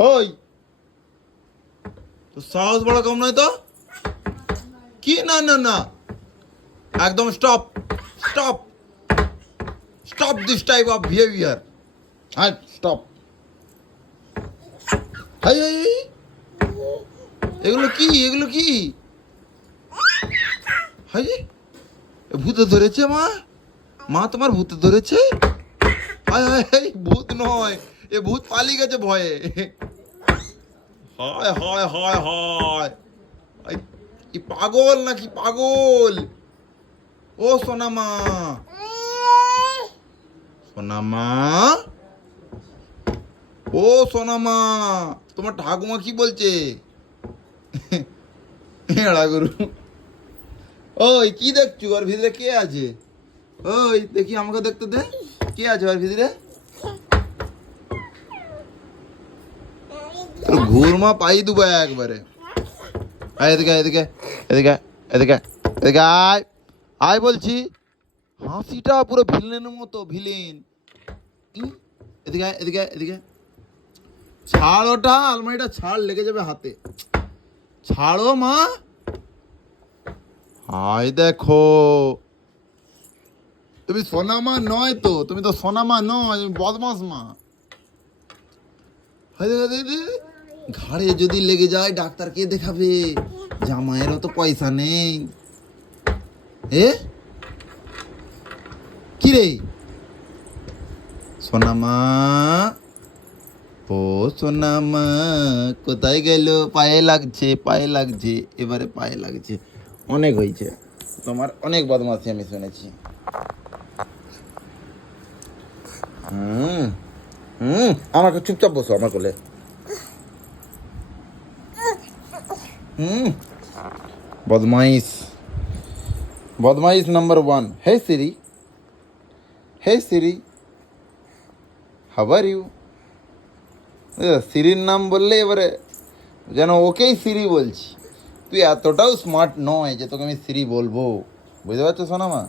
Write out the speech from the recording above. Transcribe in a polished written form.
ওই তো সাহস বড় কম নয় তো কি? না না না, একদম stop stop stop this type of behaviour. হ্যাঁ স্টপ। হাই হাই হাই, এগুলো কি? এগুলো কি? হাই, ভূতে ধরেছে মা? মা তোমার ভূতে ধরেছে? হায় হায় হায়, ভূত নয়, এ ভূত পালিয়ে গেছে ভয়ে। হায় হায় হায় হায়, কি পাগল নাকি পাগল? ও সোনামা, সোনামা, ও সোনামা, তোমার ঠাকুমা কি বলছে? এড়া গরু। ওই কি দেখছো? ওর ভিতরে কে আছে? ওই দেখি, আমাকে দেখতে দে, কে আছে ওর ভিতরে? ঘুরমা পাই দুবা একবারে। এদিকে এদিকে এদিকে এদিকে এদিকে আয়, আয় বলছি। হাসিটা পুরো ভিলেনের মতো, ভিলেন। এদিকে এদিকে এদিকে, ছাড় ওটা, আলমারিটা ছাড়, লেগে যাবে হাতে। ছাড়ো মা। হাই দেখো, তুমি সোনামা নয় তো, তুমি তো সোনামা নয়, বদমাস মা। ঘাড়ে যদি লেগে যায় ডাক্তার কে দেখাবে? জামাইয়েরও তো পয়সা নেই। এ কি রে সোনামা? ও সোনামা কোথায় গেল? পায়ে লাগছে, পায়ে লাগছে, এবারে পায়ে লাগছে। অনেক হয়েছে তোমার, অনেক বদমাশি আমি শুনেছি। হুম হুম, আমাকে চুপচাপ বসো আমার কোলে। হুম, বদমাইশ, বদমাইশ number one. Hey Siri, hey Siri, how are you? সিরির নাম বললে এবারে যেন ওকেই সিরি বলছি। তুই এতটাও স্মার্ট নয় যে তোকে আমি সিরি বলবো, বুঝতে পারছো সোনামা?